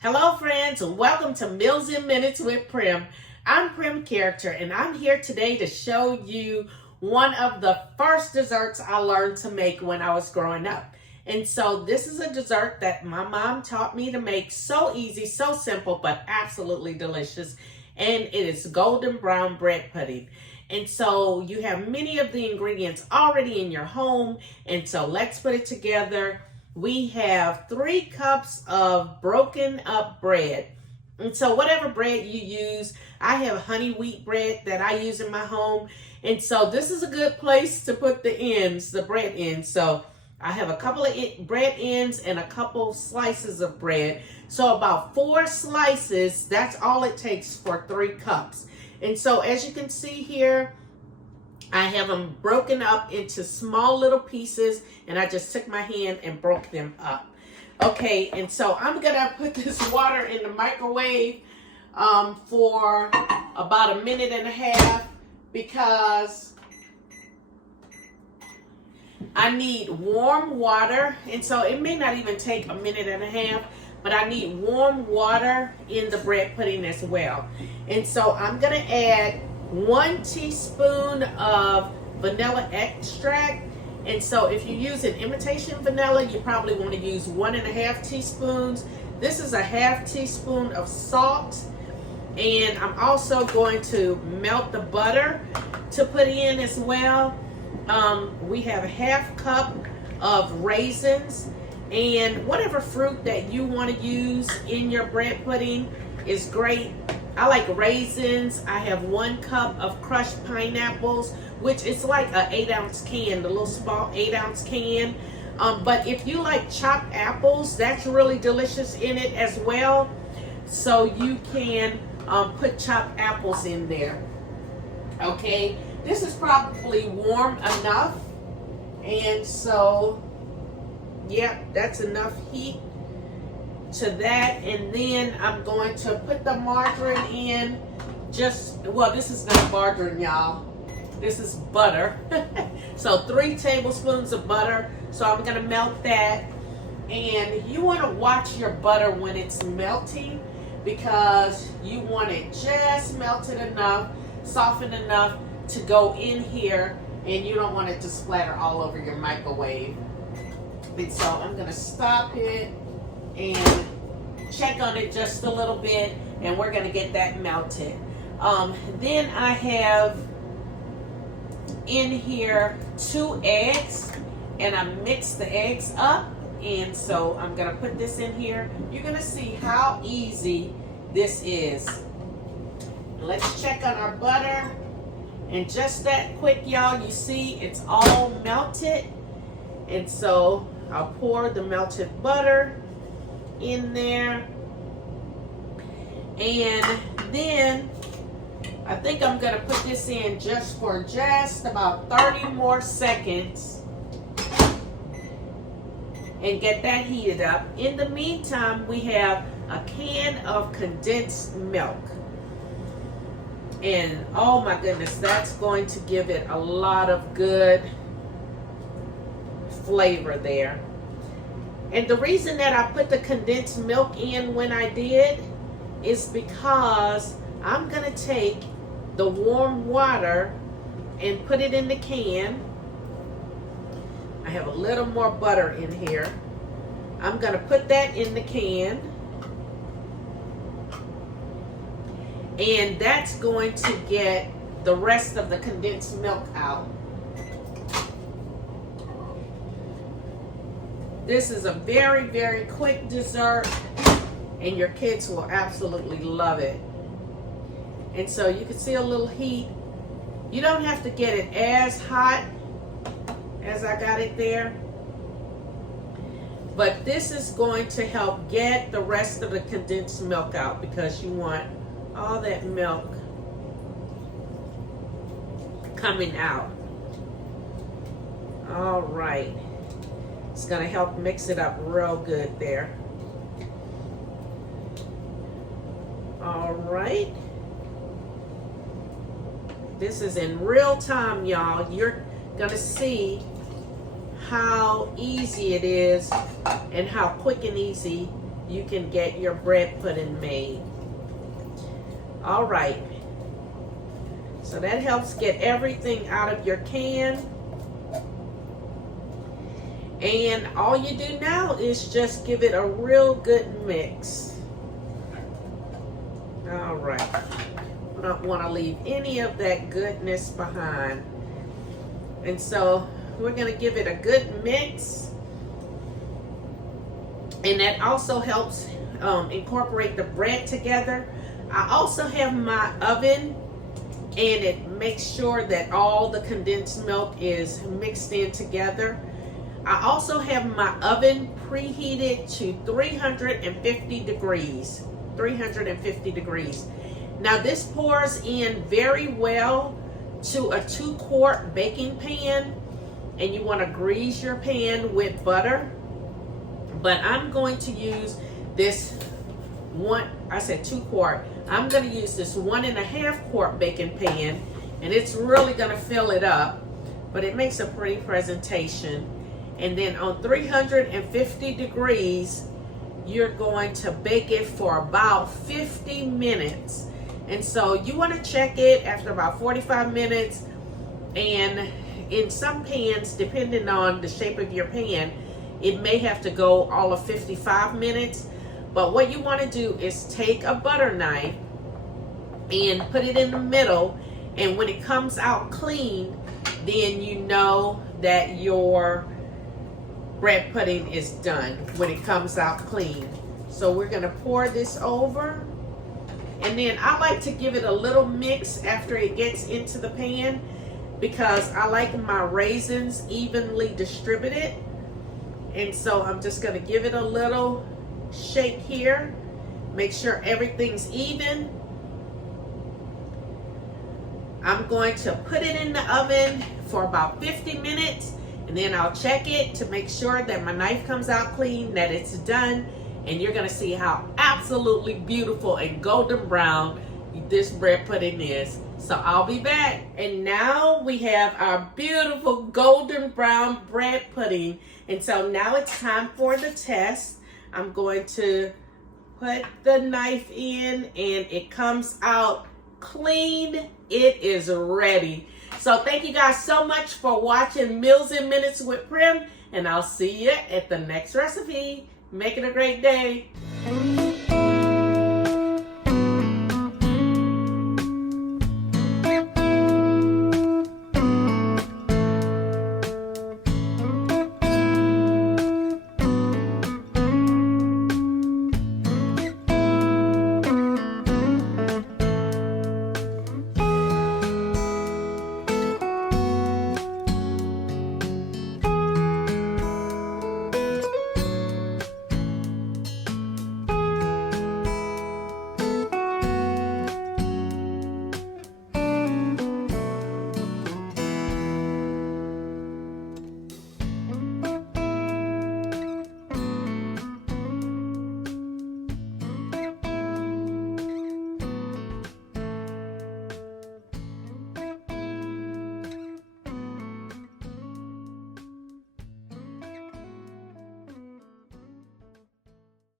Hello friends, welcome to Meals in Minutes with Prim. I'm Prim Character and I'm here today to show you one of the first desserts I learned to make when I was growing up. And so this is a dessert that my mom taught me to make, so easy, so simple, but absolutely delicious. And it is golden brown bread pudding. And so you have many of the ingredients already in your home. And so let's put it together. We have 3 cups of broken up bread. And so whatever bread you use, I have honey wheat bread that I use in my home. And so this is a good place to put the bread ends. So I have a couple of bread ends and a couple slices of bread. So about 4 slices, that's all it takes for 3 cups. And so as you can see here, I have them broken up into small little pieces, and I just took my hand and broke them up. Okay, and so I'm gonna put this water in the microwave for about 1.5 minutes because I need warm water. And so it may not even take 1.5 minutes, but I need warm water in the bread pudding as well. And so I'm gonna add 1 teaspoon of vanilla extract. And so if you use an imitation vanilla, you probably want to use 1.5 teaspoons. This is a 1/2 teaspoon of salt. And I'm also going to melt the butter to put in as well. We have a 1/2 cup of raisins, and whatever fruit that you want to use in your bread pudding is great. I like raisins. I have 1 cup of crushed pineapples, which is like an 8-ounce can, the little small 8-ounce can. But if you like chopped apples, that's really delicious in it as well. So you can put chopped apples in there. Okay, this is probably warm enough. And so, yeah, that's enough heat to that. And then I'm going to put the margarine in. Well, this is not margarine, y'all. This is butter. So 3 tablespoons of butter. So I'm gonna melt that. And you wanna watch your butter when it's melting, because you want it just melted enough, softened enough to go in here, and you don't want it to splatter all over your microwave. And so I'm gonna stop it and check on it just a little bit, and we're gonna get that melted. Then I have in here 2 eggs, and I mixed the eggs up. And so I'm gonna put this in here. You're gonna see how easy this is. Let's check on our butter. And just that quick, y'all, you see it's all melted. And so I'll pour the melted butter in there. And then I think I'm gonna put this in just for about 30 more seconds and get that heated up. In the meantime, we have a can of condensed milk. And oh my goodness, that's going to give it a lot of good flavor there. And the reason that I put the condensed milk in when I did is because I'm gonna take the warm water and put it in the can. I have a little more butter in here. I'm gonna put that in the can. And that's going to get the rest of the condensed milk out. This is a very, very quick dessert, and your kids will absolutely love it. And so you can see a little heat. You don't have to get it as hot as I got it there, but this is going to help get the rest of the condensed milk out, because you want all that milk coming out. All right. It's going to help mix it up real good there. All right. This is in real time, y'all. You're going to see how easy it is and how quick and easy you can get your bread pudding made. All right, so that helps get everything out of your can. And all you do now is just give it a real good mix. All right, we don't want to leave any of that goodness behind. And so we're going to give it a good mix. And that also helps incorporate the bread together. I also have my oven, and it makes sure that all the condensed milk is mixed in together. I also have my oven preheated to 350 degrees. 350 degrees. Now this pours in very well to a 2-quart baking pan, and you want to grease your pan with butter. But I'm going to use this I said 2-quart. I'm going to use this 1.5-quart baking pan, and it's really going to fill it up, but it makes a pretty presentation. And then on 350 degrees, you're going to bake it for about 50 minutes. And so you want to check it after about 45 minutes. And in some pans, depending on the shape of your pan, it may have to go all of 55 minutes. But what you want to do is take a butter knife and put it in the middle. And when it comes out clean, then you know that your bread pudding is done when it comes out clean. So we're going to pour this over, and then I like to give it a little mix after it gets into the pan, because I like my raisins evenly distributed. And so I'm just going to give it a little shake here, make sure everything's even. I'm going to put it in the oven for about 50 minutes. And then I'll check it to make sure that my knife comes out clean, that it's done. And you're gonna see how absolutely beautiful and golden brown this bread pudding is. So I'll be back. And now we have our beautiful golden brown bread pudding. And so now it's time for the test. I'm going to put the knife in, and it comes out clean. It is ready. So thank you guys so much for watching Meals in Minutes with Prim, and I'll see you at the next recipe. Make it a great day.